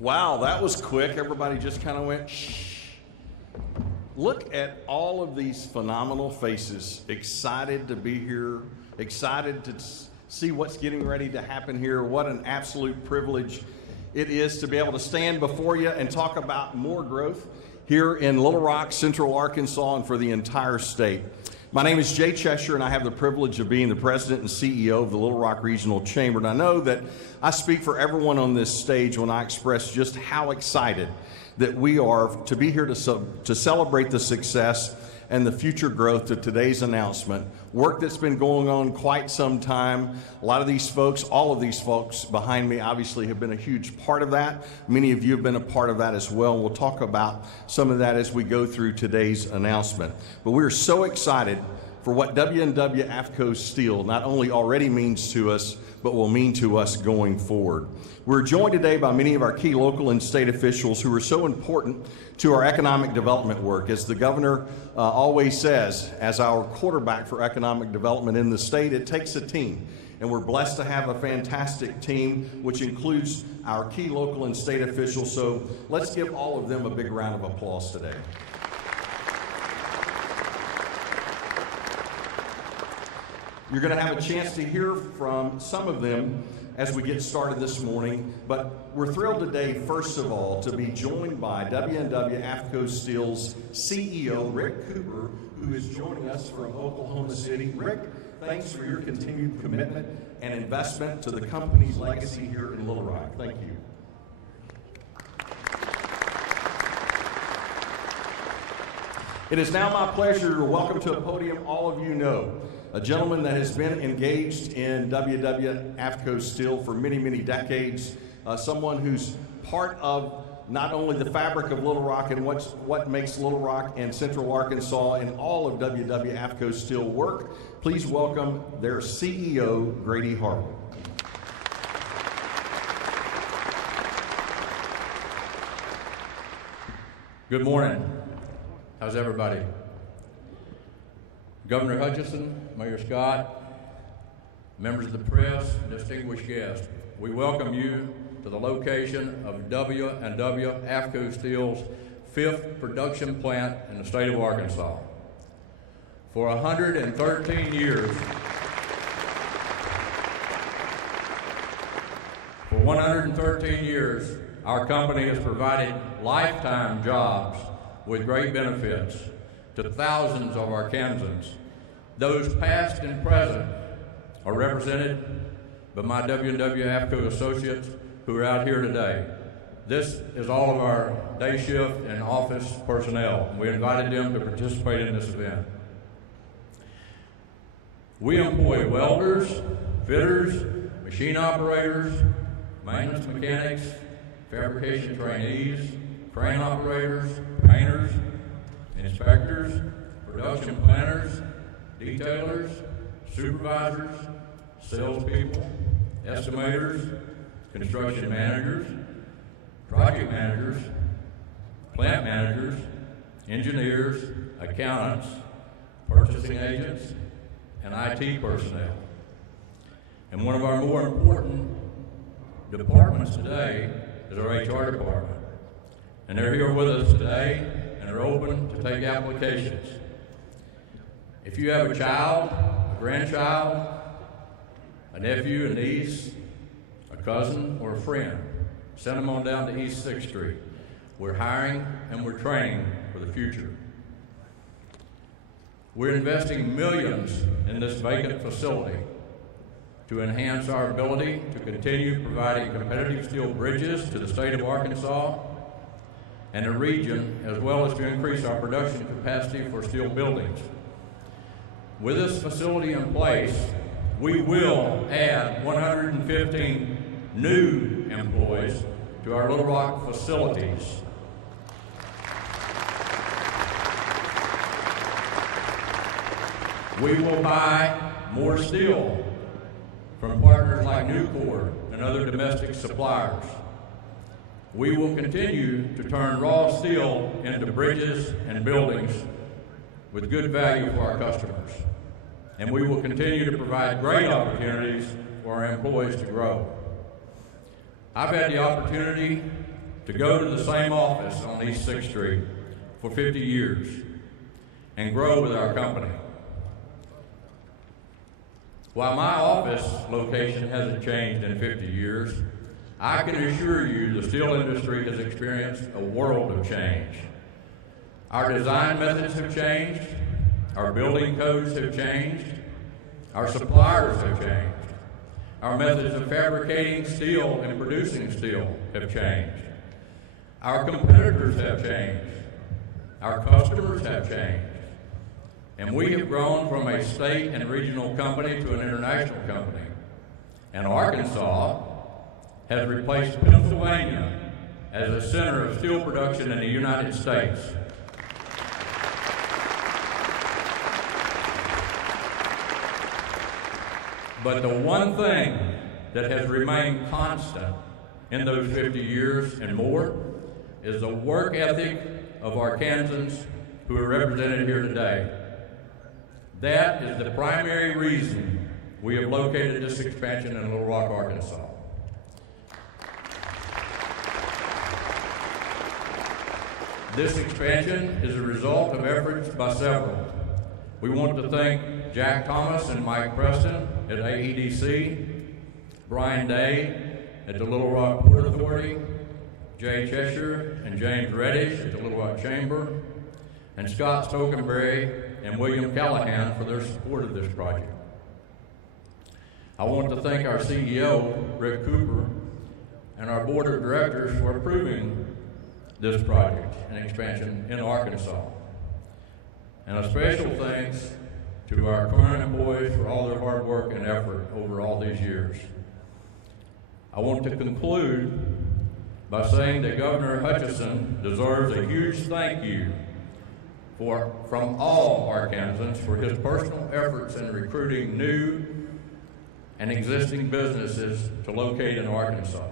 Wow, that was quick. Everybody just kind of went, shh. Look at all of these phenomenal faces, excited to be here, excited to see what's getting ready to happen here. What an absolute privilege it is to be able to stand before you and talk about more growth here in Little Rock, Central Arkansas, and for the entire state. My name is Jay Cheshire, and I have the privilege of being the president and CEO of the Little Rock Regional Chamber. And I know that I speak for everyone on this stage when I express just how excited that we are to be here to celebrate the success and the future growth of today's announcement. Work that's been going on quite some time. A lot of these folks, all of these folks behind me obviously have been a huge part of that. Many of you have been a part of that as well. We'll talk about some of that as we go through today's announcement. But we're so excited for what W&W AFCO Steel not only already means to us, but will mean to us going forward. We're joined today by many of our key local and state officials who are so important to our economic development work. As the governor always says, as our quarterback for economic development in the state, it takes a team. And we're blessed to have a fantastic team, which includes our key local and state officials. So let's give all of them a big round of applause today. You're going to have a chance to hear from some of them as we get started this morning, but we're thrilled today, first of all, to be joined by W&W AFCO Steel's CEO, Rick Cooper, who is joining us from Oklahoma City. Rick, thanks for your continued commitment and investment to the company's legacy here in Little Rock. Thank you. It is now my pleasure to welcome to the podium all of you know, a gentleman that has been engaged in W&W AFCO Steel for many, many decades, someone who's part of not only the fabric of Little Rock and what makes Little Rock and Central Arkansas and all of W&W AFCO Steel work. Please welcome their CEO, Grady Harville. Good morning. How's everybody? Governor Hutchinson, Mayor Scott, members of the press, distinguished guests, we welcome you to the location of W&W AFCO Steel's 5th production plant in the state of Arkansas. For 113 years, our company has provided lifetime jobs with great benefits to thousands of Arkansans. Those past and present are represented by my W&W AFCO associates who are out here today. This is all of our day shift and office personnel. We invited them to participate in this event. We employ welders, fitters, machine operators, maintenance mechanics, fabrication trainees, crane operators, painters, inspectors, production planners, detailers, supervisors, salespeople, estimators, construction managers, project managers, plant managers, engineers, accountants, purchasing agents, and IT personnel. And one of our more important departments today is our HR department. And they're here with us today, and they're open to take applications. If you have a child, a grandchild, a nephew, a niece, a cousin, or a friend, send them on down to East 6th Street. We're hiring and we're training for the future. We're investing millions in this vacant facility to enhance our ability to continue providing competitive steel bridges to the state of Arkansas and the region, as well as to increase our production capacity for steel buildings. With this facility in place, we will add 115 new employees to our Little Rock facilities. We will buy more steel from partners like Nucor and other domestic suppliers. We will continue to turn raw steel into bridges and buildings with good value for our customers. And we will continue to provide great opportunities for our employees to grow. I've had the opportunity to go to the same office on East 6th Street for 50 years and grow with our company. While my office location hasn't changed in 50 years, I can assure you the steel industry has experienced a world of change. Our design methods have changed, our building codes have changed, our suppliers have changed, our methods of fabricating steel and producing steel have changed. Our competitors have changed, our customers have changed, and we have grown from a state and regional company to an international company. And Arkansas has replaced Pennsylvania as a center of steel production in the United States. But the one thing that has remained constant in those 50 years and more is the work ethic of Arkansans who are represented here today. That is the primary reason we have located this expansion in Little Rock, Arkansas. This expansion is a result of efforts by several. We want to thank Jack Thomas and Mike Preston at AEDC, Brian Day at the Little Rock Port Authority, Jay Cheshire and James Reddish at the Little Rock Chamber, and Scott Stokenberry and William Callahan for their support of this project. I want to thank our CEO, Rick Cooper, and our board of directors for approving this project and expansion in Arkansas. And a special thanks to our current employees for all their hard work and effort over all these years. I want to conclude by saying that Governor Hutchinson deserves a huge thank you from all Arkansans for his personal efforts in recruiting new and existing businesses to locate in Arkansas.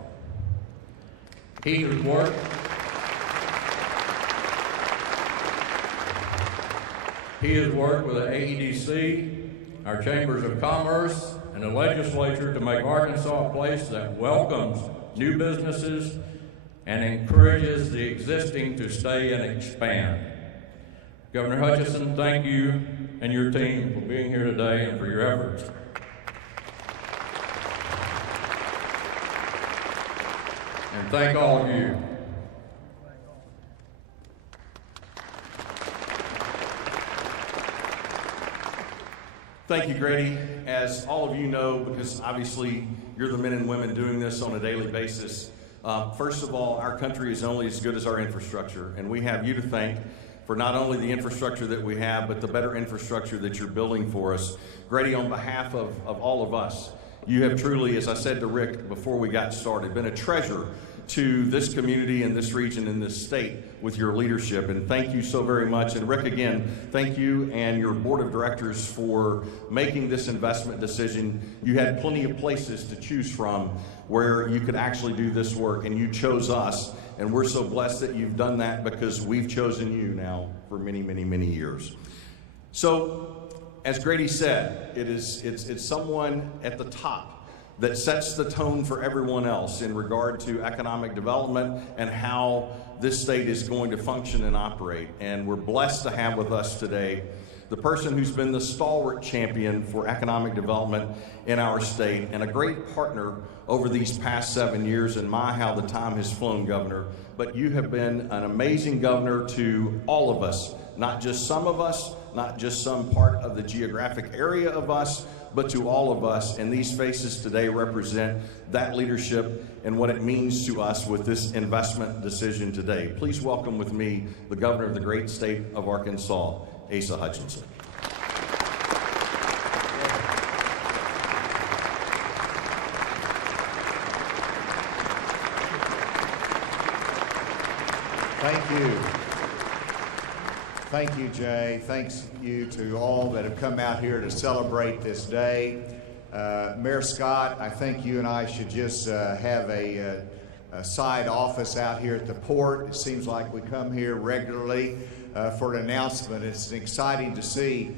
He has worked with the AEDC, our chambers of commerce, and the legislature to make Arkansas a place that welcomes new businesses and encourages the existing to stay and expand. Governor Hutchinson, thank you and your team for being here today and for your efforts. And thank all of you. Thank you, Grady. As all of you know, because obviously you're the men and women doing this on a daily basis, first of all, our country is only as good as our infrastructure, and we have you to thank for not only the infrastructure that we have, but the better infrastructure that you're building for us. Grady, on behalf of all of us, you have truly, as I said to Rick before we got started, been a treasure to this community and this region and this state with your leadership, and thank you so very much. And Rick, again, thank you and your board of directors for making this investment decision. You had plenty of places to choose from where you could actually do this work, and you chose us, and we're so blessed that you've done that because we've chosen you now for many, many, many years. So, as Grady said, it's someone at the top that sets the tone for everyone else in regard to economic development and how this state is going to function and operate. And we're blessed to have with us today the person who's been the stalwart champion for economic development in our state and a great partner over these past 7 years. And my, how the time has flown, Governor. But you have been an amazing governor to all of us, not just some of us, not just some part of the geographic area of us, but to all of us. And these faces today represent that leadership and what it means to us with this investment decision today. Please welcome with me the governor of the great state of Arkansas, Asa Hutchinson. Thank you. Thank you, Jay. Thanks you to all that have come out here to celebrate this day. Mayor Scott, I think you and I should just have a side office out here at the port. It seems like we come here regularly for an announcement. It's exciting to see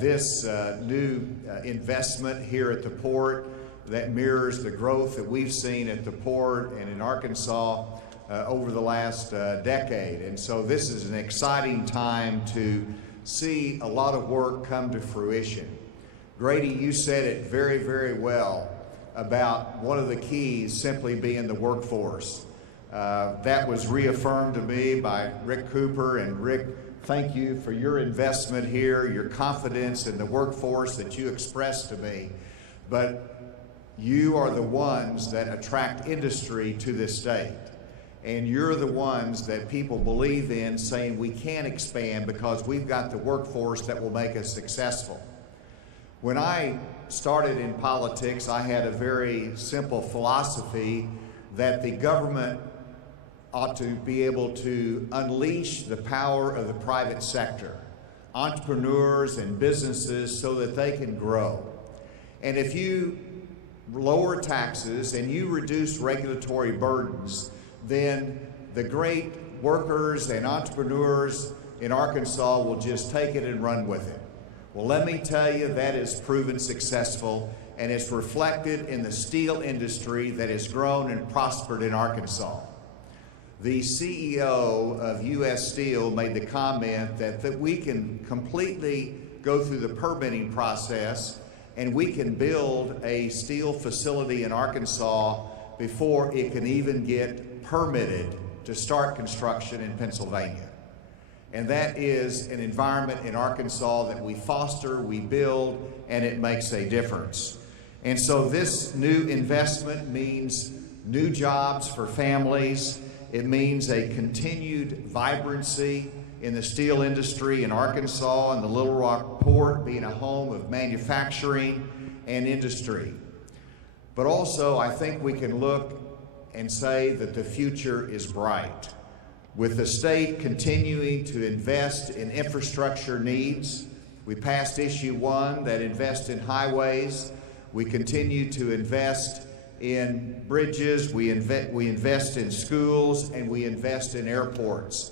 this new investment here at the port that mirrors the growth that we've seen at the port and in Arkansas over the last decade. And so this is an exciting time to see a lot of work come to fruition. Grady, you said it very, very well about one of the keys simply being the workforce. That was reaffirmed to me by Rick Cooper. And Rick, thank you for your investment here, your confidence in the workforce that you expressed to me. But you are the ones that attract industry to this state. And you're the ones that people believe in, saying we can expand because we've got the workforce that will make us successful. When I started in politics, I had a very simple philosophy that the government ought to be able to unleash the power of the private sector, entrepreneurs and businesses, so that they can grow. And if you lower taxes and you reduce regulatory burdens, then the great workers and entrepreneurs in Arkansas will just take it and run with it. Well, let me tell you, that is proven successful, and it's reflected in the steel industry that has grown and prospered in Arkansas. The CEO of U.S. Steel made the comment that we can completely go through the permitting process and we can build a steel facility in Arkansas before it can even get permitted to start construction in Pennsylvania. And that is an environment in Arkansas that we foster, we build, and it makes a difference. And so this new investment means new jobs for families. It means a continued vibrancy in the steel industry in Arkansas, and the Little Rock Port being a home of manufacturing and industry. But also, I think we can look and say that the future is bright. With the state continuing to invest in infrastructure needs, we passed issue 1 that invests in highways. We continue to invest in bridges, we invest in schools, and we invest in airports.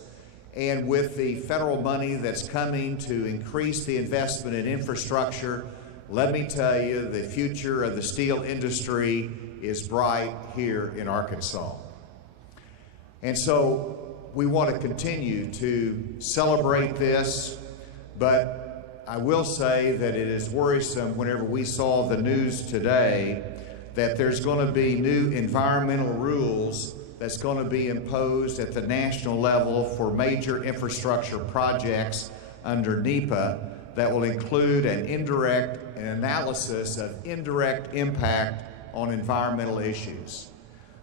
And with the federal money that's coming to increase the investment in infrastructure, let me tell you, the future of the steel industry is bright here in Arkansas. And so we want to continue to celebrate this, but I will say that it is worrisome whenever we saw the news today that there's going to be new environmental rules that's going to be imposed at the national level for major infrastructure projects under NEPA that will include an analysis of indirect impact on environmental issues.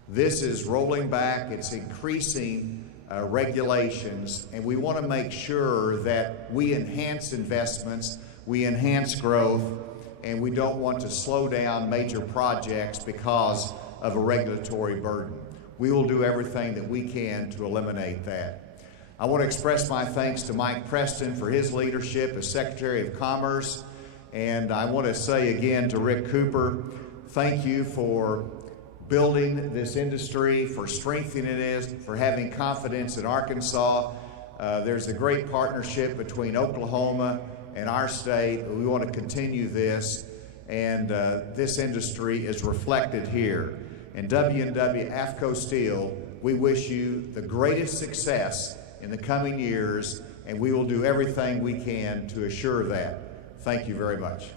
This is rolling back, it's increasing regulations, and we want to make sure that we enhance investments, we enhance growth, and we don't want to slow down major projects because of a regulatory burden. We will do everything that we can to eliminate that. I want to express my thanks to Mike Preston for his leadership as Secretary of Commerce, and I want to say again to Rick Cooper, thank you for building this industry, for strengthening it, for having confidence in Arkansas. There's a great partnership between Oklahoma and our state. We want to continue this, and this industry is reflected here. And W&W AFCO Steel, we wish you the greatest success in the coming years, and we will do everything we can to assure that. Thank you very much.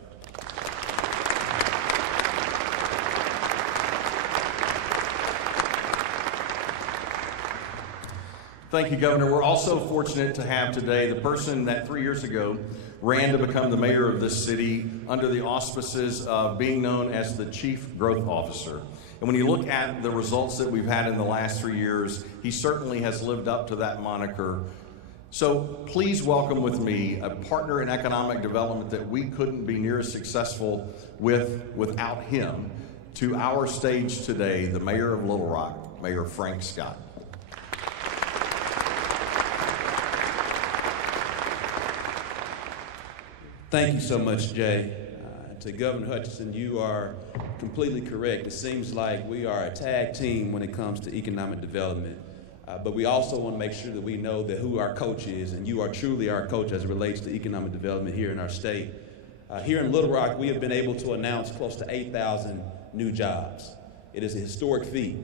Thank you, Governor. We're also fortunate to have today the person that 3 years ago ran to become the mayor of this city under the auspices of being known as the Chief Growth Officer. And when you look at the results that we've had in the last 3 years, he certainly has lived up to that moniker. So please welcome with me a partner in economic development that we couldn't be near as successful without him to our stage today, the Mayor of Little Rock, Mayor Frank Scott. Thank you so much, Jay. To Governor Hutchinson, you are completely correct. It seems like we are a tag team when it comes to economic development, but we also want to make sure that we know that who our coach is, and you are truly our coach as it relates to economic development here in our state. Here in Little Rock, we have been able to announce close to 8,000 new jobs. It is a historic feat.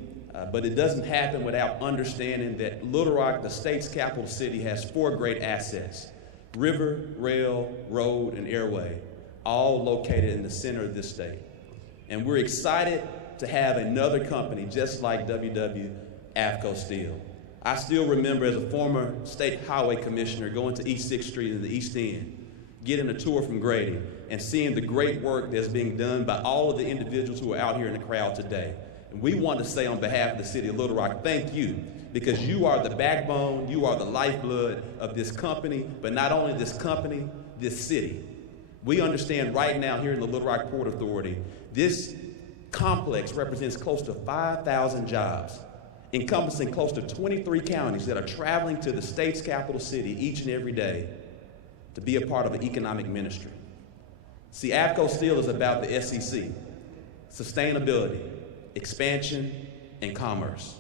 But it doesn't happen without understanding that Little Rock, the state's capital city, has 4 great assets: river, rail, road, and airway, all located in the center of this state. And we're excited to have another company just like AFCO Steel. I still remember, as a former state highway commissioner, going to East 6th Street in the East End, getting a tour from Grady, and seeing the great work that's being done by all of the individuals who are out here in the crowd today. And we want to say on behalf of the city of Little Rock, thank you, because you are the backbone, you are the lifeblood of this company, but not only this company, this city. We understand right now here in the Little Rock Port Authority, this complex represents close to 5,000 jobs, encompassing close to 23 counties that are traveling to the state's capital city each and every day to be a part of the economic ministry. See, AFCO Steel is about the SEC, sustainability, expansion, and commerce.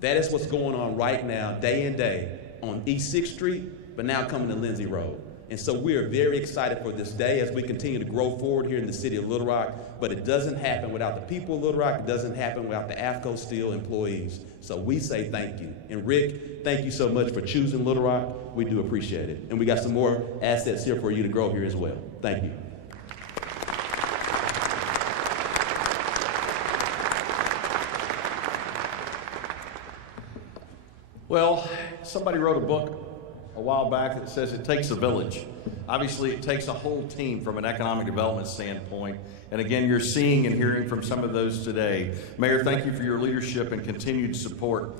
That is what's going on right now, day in day, on East 6th Street, but now coming to Lindsay Road. And so we are very excited for this day as we continue to grow forward here in the city of Little Rock, but it doesn't happen without the people of Little Rock. It doesn't happen without the AFCO Steel employees. So we say thank you. And Rick, thank you so much for choosing Little Rock. We do appreciate it. And we got some more assets here for you to grow here as well. Thank you. Well, somebody wrote a book a while back that says it takes a village. Obviously, it takes a whole team from an economic development standpoint. And again, you're seeing and hearing from some of those today. Mayor, thank you for your leadership and continued support.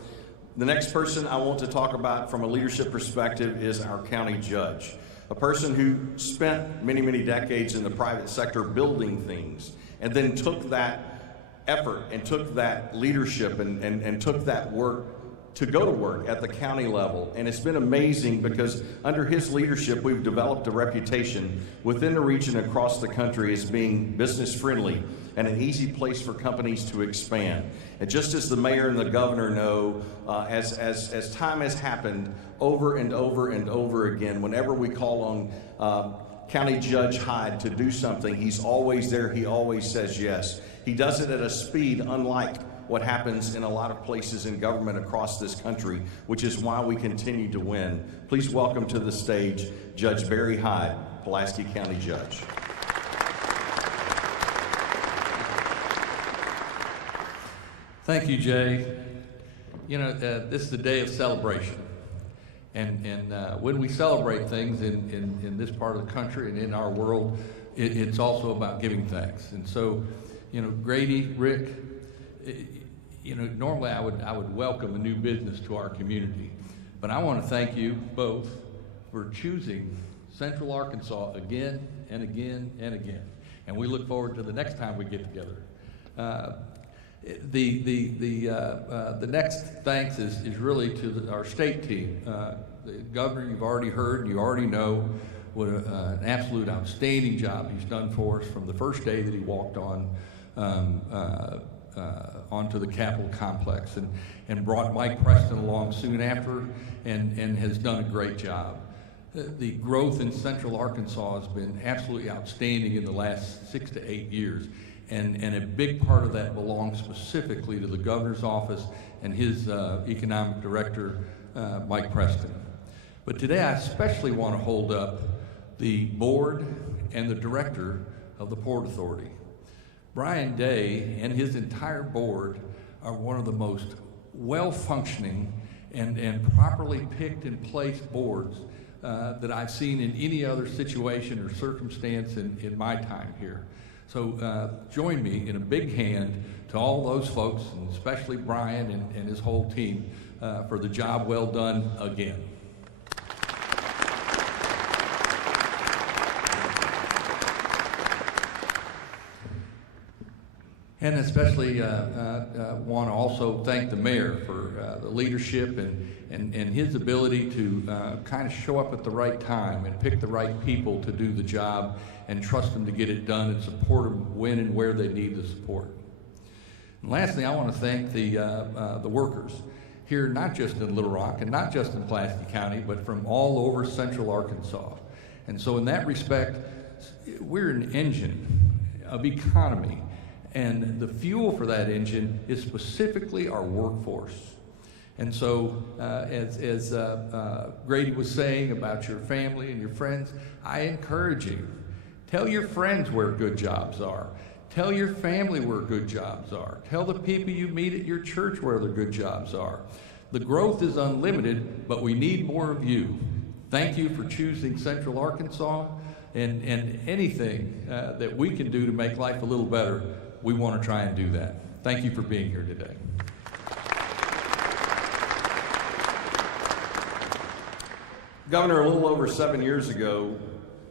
The next person I want to talk about from a leadership perspective is our county judge, a person who spent many, many decades in the private sector building things, and then took that effort and took that leadership and took that work to go to work at the county level. And it's been amazing because under his leadership, we've developed a reputation within the region across the country as being business friendly and an easy place for companies to expand. And just as the mayor and the governor know, as time has happened over and over and over again, whenever we call on County Judge Hyde to do something, he's always there, he always says yes. He does it at a speed unlike what happens in a lot of places in government across this country, which is why we continue to win. Please welcome to the stage Judge Barry Hyde, Pulaski County Judge. Thank you, Jay. You know, this is a day of celebration. And when we celebrate things in this part of the country and in our world, it's also about giving thanks. And so, you know, Grady, Rick, you know, normally I would welcome a new business to our community, but I want to thank you both for choosing Central Arkansas again and again and again. And we look forward to the next time we get together. The next thanks is really to our state team. The governor, you've already heard, and you already know what an absolute outstanding job he's done for us from the first day that he walked onto the Capitol complex, and brought Mike Preston along soon after, and has done a great job. The growth in Central Arkansas has been absolutely outstanding in the last 6 to 8 years, and a big part of that belongs specifically to the governor's office and his economic director, Mike Preston. But today I especially want to hold up the board and the director of the Port Authority. Brian Day and his entire board are one of the most well-functioning and properly picked and placed boards that I've seen in any other situation or circumstance in my time here. So join me in a big hand to all those folks, and especially Brian and his whole team, for the job well done again. And especially want to also thank the mayor for the leadership and his ability to kind of show up at the right time and pick the right people to do the job and trust them to get it done and support them when and where they need the support. And lastly, I want to thank the workers here, not just in Little Rock and not just in Pulaski County, but from all over Central Arkansas. And so in that respect, we're an engine of economy And the fuel for that engine is specifically our workforce. And so, as Grady was saying about your family and your friends, I encourage you, tell your friends where good jobs are. Tell your family where good jobs are. Tell the people you meet at your church where the good jobs are. The growth is unlimited, but we need more of you. Thank you for choosing Central Arkansas, and anything that we can do to make life a little better, we want to try and do that. Thank you for being here today. Governor, a little over 7 years ago,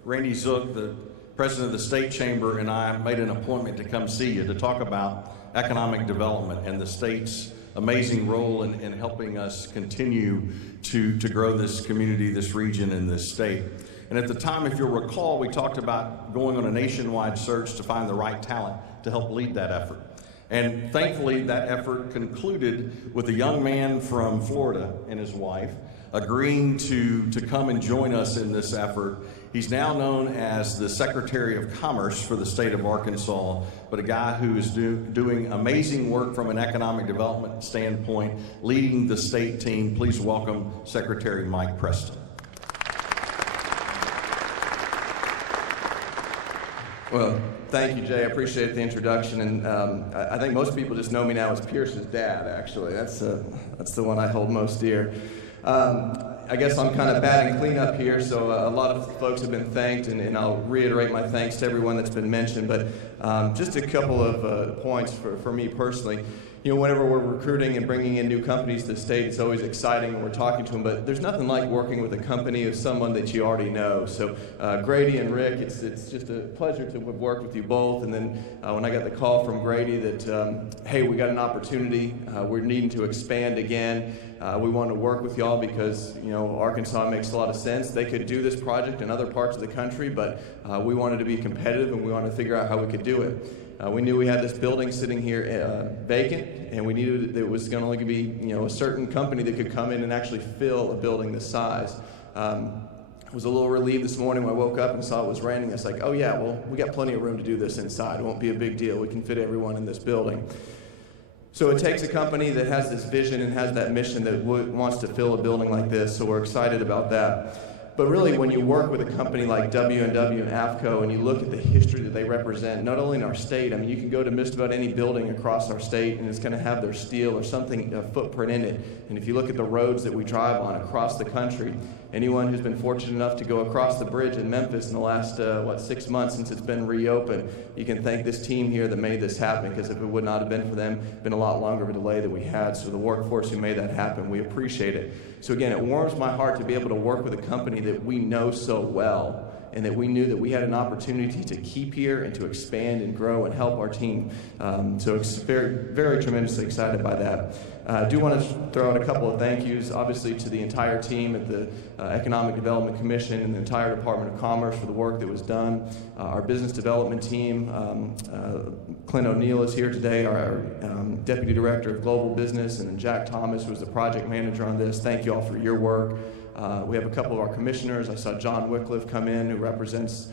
Randy Zook, the president of the state chamber, and I made an appointment to come see you to talk about economic development and the state's amazing role in helping us continue to grow this community, this region, and this state. And at the time, if you'll recall, we talked about going on a nationwide search to find the right talent to help lead that effort. And thankfully, that effort concluded with a young man from Florida and his wife agreeing to come and join us in this effort. He's now known as the Secretary of Commerce for the state of Arkansas, but a guy who is doing amazing work from an economic development standpoint, leading the state team. Please welcome Secretary Mike Preston. Well, thank you, Jay. I appreciate the introduction, and I think most people just know me now as Pierce's dad. Actually, that's the one I hold most dear. I guess I'm kind of batting cleanup here, so a lot of folks have been thanked, and I'll reiterate my thanks to everyone that's been mentioned. But just a couple of points for me personally. You know, whenever we're recruiting and bringing in new companies to the state, it's always exciting when we're talking to them, but there's nothing like working with a company of someone that you already know. So Grady and Rick, it's just a pleasure to work with you both. And then when I got the call from Grady that, hey, we got an opportunity, we're needing to expand again, we want to work with y'all because, you know, Arkansas makes a lot of sense. They could do this project in other parts of the country, but we wanted to be competitive and we wanted to figure out how we could do it. We knew we had this building sitting here vacant, and we knew that it was going to only be, you know, a certain company that could come in and actually fill a building this size. I was a little relieved this morning when I woke up and saw it was raining. I was like, oh yeah, well, we got plenty of room to do this inside. It won't be a big deal. We can fit everyone in this building. So it takes a company that has this vision and has that mission that wants to fill a building like this, so we're excited about that. But really, when you work with a company like W&W and AFCO and you look at the history that they represent, not only in our state, I mean, you can go to just about any building across our state and it's going to have their steel or something, a footprint in it. And if you look at the roads that we drive on across the country, anyone who's been fortunate enough to go across the bridge in Memphis in the last, 6 months since it's been reopened, you can thank this team here that made this happen, because if it would not have been for them, it'd been a lot longer of a delay that we had. So the workforce who made that happen, we appreciate it. So again, it warms my heart to be able to work with a company that we know so well, and that we knew that we had an opportunity to keep here and to expand and grow and help our team. So it's very, very tremendously excited by that. I do want to throw out a couple of thank yous, obviously, to the entire team at the Economic Development Commission and the entire Department of Commerce for the work that was done. Our business development team, Clint O'Neill is here today, our Deputy Director of Global Business, and then Jack Thomas, who was the project manager on this. Thank you all for your work. We have a couple of our commissioners. I saw John Wycliffe come in, who represents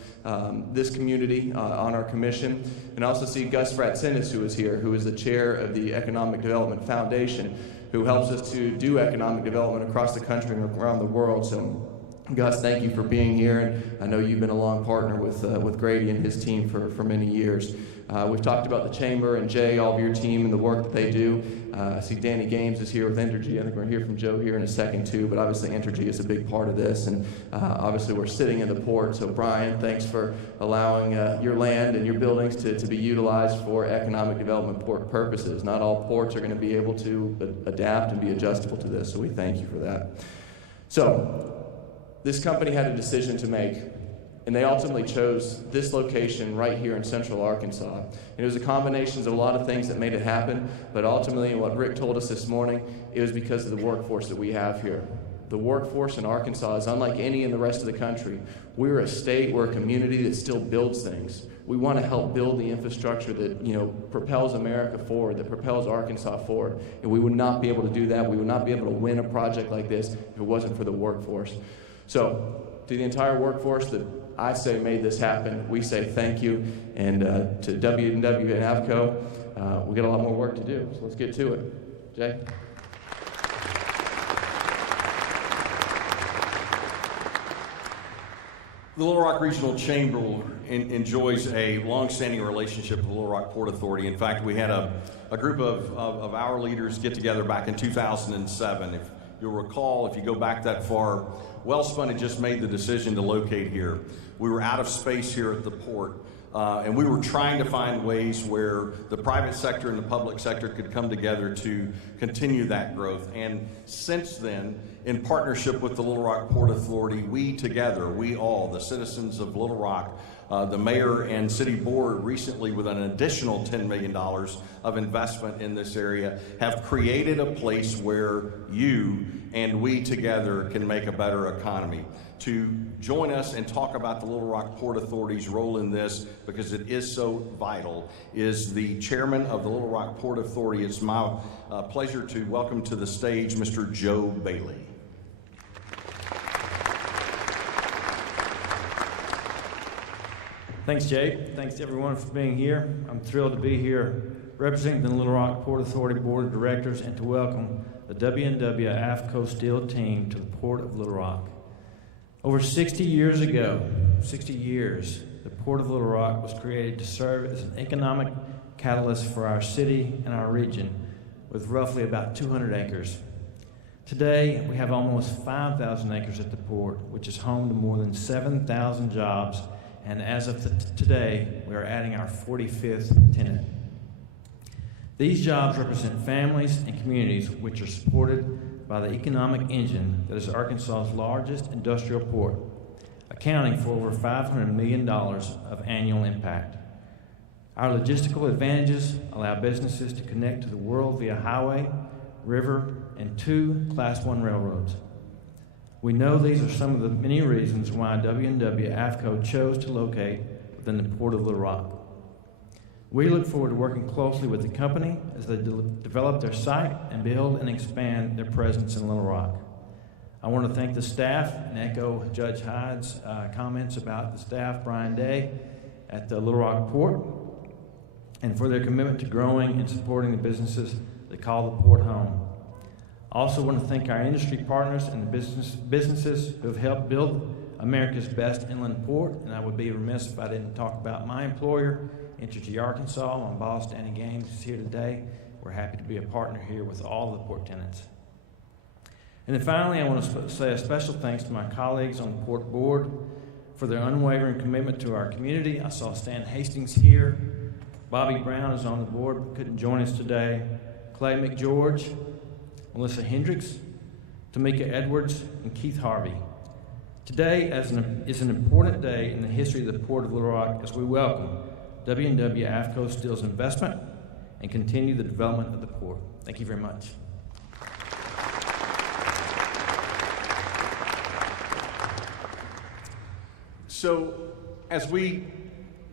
this community on our commission. And I also see Gus Fratsinis, who is here, who is the chair of the Economic Development Foundation, who helps us to do economic development across the country and around the world. So Gus, thank you for being here, and I know you've been a long partner with Grady and his team for many years. We've talked about the Chamber and Jay, all of your team, and the work that they do. I see Danny Games is here with Entergy. I think we're going to hear from Joe here in a second too, but obviously Entergy is a big part of this, and obviously we're sitting in the port. So Brian, thanks for allowing your land and your buildings to be utilized for economic development purposes. Not all ports are going to be able to adapt and be adjustable to this, so we thank you for that. So this company had a decision to make, and they ultimately chose this location right here in Central Arkansas. And it was a combination of a lot of things that made it happen, but ultimately what Rick told us this morning, it was because of the workforce that we have here. The workforce in Arkansas is unlike any in the rest of the country. We're a state, we're a community that still builds things. We want to help build the infrastructure that, you know, propels America forward, that propels Arkansas forward. And we would not be able to do that. We would not be able to win a project like this if it wasn't for the workforce. So, to the entire workforce, the I say made this happen. We say thank you. And to W&W and AFCO, we got a lot more work to do. So let's get to it. Jay? The Little Rock Regional Chamber enjoys a long-standing relationship with the Little Rock Port Authority. In fact, we had a group of our leaders get together back in 2007. If you'll recall, if you go back that far, Wellspun had just made the decision to locate here. We were out of space here at the port, and we were trying to find ways where the private sector and the public sector could come together to continue that growth. And since then, in partnership with the Little Rock Port Authority, we together, we all, the citizens of Little Rock, the mayor and city board recently, with an additional $10 million of investment in this area, have created a place where you and we together can make a better economy. To join us and talk about the Little Rock Port Authority's role in this, because it is so vital, is the chairman of the Little Rock Port Authority. It's my pleasure to welcome to the stage Mr. Joe Bailey. Thanks, Jay. Thanks to everyone for being here. I'm thrilled to be here representing the Little Rock Port Authority Board of Directors and to welcome the W&W AFCO Steel team to the Port of Little Rock. Over 60 years ago, the Port of Little Rock was created to serve as an economic catalyst for our city and our region with roughly about 200 acres. Today, we have almost 5,000 acres at the port, which is home to more than 7,000 jobs. And as of today, we are adding our 45th tenant. These jobs represent families and communities which are supported by the economic engine that is Arkansas's largest industrial port, accounting for over $500 million of annual impact. Our logistical advantages allow businesses to connect to the world via highway, river, and 2 Class I railroads. We know these are some of the many reasons why W&W AFCO chose to locate within the Port of Little Rock. We look forward to working closely with the company as they develop their site and build and expand their presence in Little Rock. I want to thank the staff and echo Judge Hyde's comments about the staff, Brian Day, at the Little Rock Port, and for their commitment to growing and supporting the businesses that call the port home. I also want to thank our industry partners and the businesses who have helped build America's best inland port, and I would be remiss if I didn't talk about my employer, Entergy Arkansas. My boss, Danny Gaines, is here today. We're happy to be a partner here with all the port tenants. And then finally, I want to say a special thanks to my colleagues on the port board for their unwavering commitment to our community. I saw Stan Hastings here. Bobby Brown is on the board but couldn't join us today. Clay McGeorge, Melissa Hendricks, Tamika Edwards, and Keith Harvey. Today is an important day in the history of the Port of Little Rock as we welcome W&W AFCO Steel's investment and continue the development of the port. Thank you very much. So, as we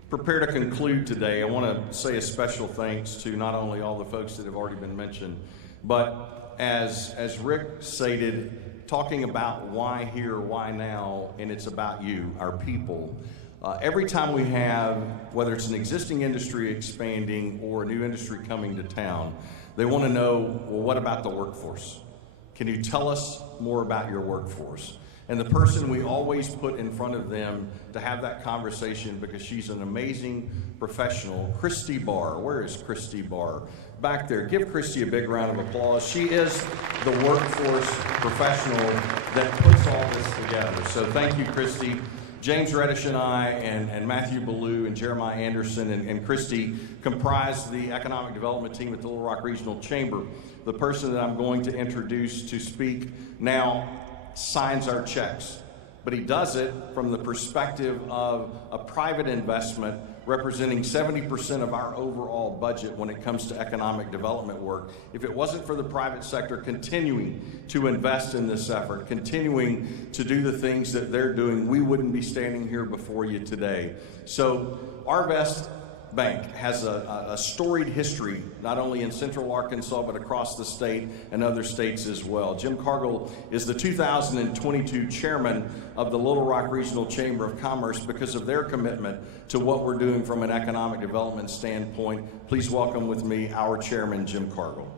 prepare to conclude today, I want to say a special thanks to not only all the folks that have already been mentioned, but as Rick stated, talking about why here, why now, and it's about you, our people. Every time we have, whether it's an existing industry expanding or a new industry coming to town, they want to know, well, what about the workforce? Can you tell us more about your workforce? And the person we always put in front of them to have that conversation, because she's an amazing professional, Christy Barr. Where is Christy Barr? Back there. Give Christy a big round of applause. She is the workforce professional that puts all this together. So thank you, Christy. James Reddish and I and Matthew Ballou and Jeremiah Anderson and Christy comprise the economic development team at the Little Rock Regional Chamber. The person that I'm going to introduce to speak now signs our checks, but he does it from the perspective of a private investment representing 70% of our overall budget when it comes to economic development work. If it wasn't for the private sector continuing to invest in this effort, continuing to do the things that they're doing, we wouldn't be standing here before you today. So Arvest Bank has a storied history, not only in Central Arkansas, but across the state and other states as well. Jim Cargill is the 2022 chairman of the Little Rock Regional Chamber of Commerce because of their commitment to what we're doing from an economic development standpoint. Please welcome with me our chairman, Jim Cargill.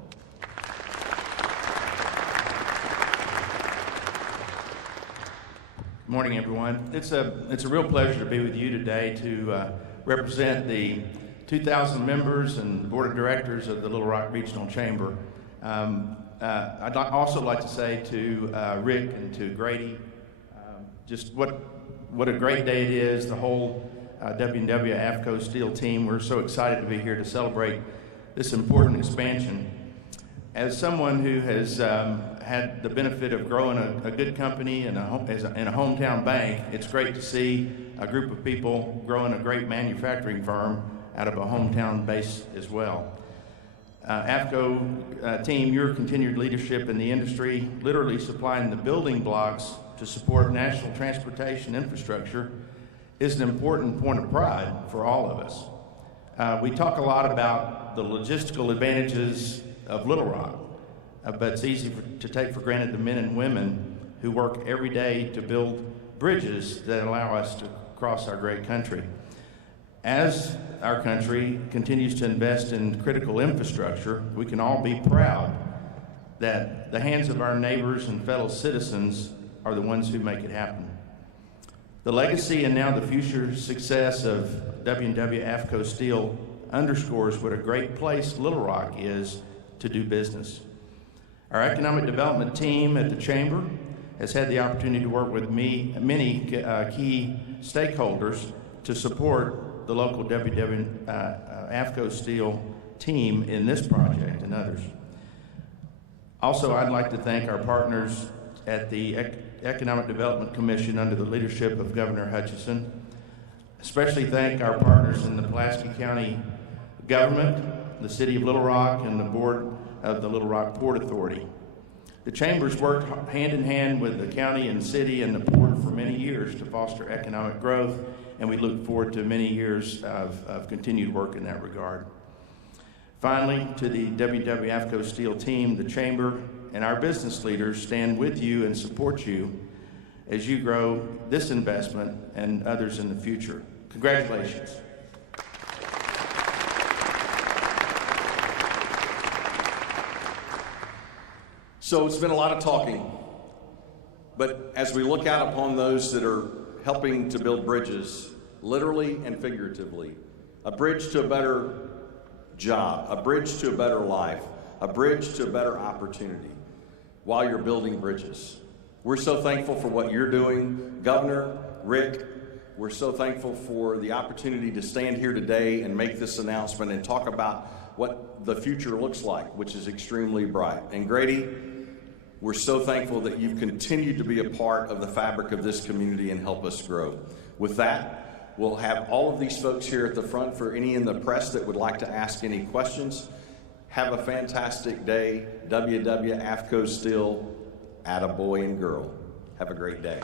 Good morning, everyone. It's a real pleasure to be with you today to represent the 2,000 members and board of directors of the Little Rock Regional Chamber. I'd also like to say to Rick and to Grady, just what a great day it is. The whole W&W AFCO Steel team, we're so excited to be here to celebrate this important expansion. As someone who has had the benefit of growing a good company in a hometown bank, it's great to see a group of people growing a great manufacturing firm out of a hometown base as well. AFCO team, your continued leadership in the industry, literally supplying the building blocks to support national transportation infrastructure, is an important point of pride for all of us. We talk a lot about the logistical advantages of Little Rock, but it's easy to take for granted the men and women who work every day to build bridges that allow us to cross our great country. As our country continues to invest in critical infrastructure, we can all be proud that the hands of our neighbors and fellow citizens are the ones who make it happen. The legacy and now the future success of W&W AFCO Steel underscores what a great place Little Rock is to do business. Our economic development team at the Chamber has had the opportunity to work with many key stakeholders to support the local W&W AFCO Steel team in this project and others. Also, I'd like to thank our partners at the Economic Development Commission under the leadership of Governor Hutchison. Especially thank our partners in the Pulaski County government, the City of Little Rock, and the board of the Little Rock Port Authority. The Chambers worked hand in hand with the county and city and the port for many years to foster economic growth, and we look forward to many years of continued work in that regard. Finally, to the W&W AFCO Steel team, the Chamber, and our business leaders stand with you and support you as you grow this investment and others in the future. Congratulations. So it's been a lot of talking, but as we look out upon those that are helping to build bridges, literally and figuratively, a bridge to a better job, a bridge to a better life, a bridge to a better opportunity while you're building bridges. We're so thankful for what you're doing, Governor, Rick. We're so thankful for the opportunity to stand here today and make this announcement and talk about what the future looks like, which is extremely bright. And Grady, we're so thankful that you've continued to be a part of the fabric of this community and help us grow. With that, we'll have all of these folks here at the front for any in the press that would like to ask any questions. Have a fantastic day. W&W AFCO Steel, attaboy and girl. Have a great day.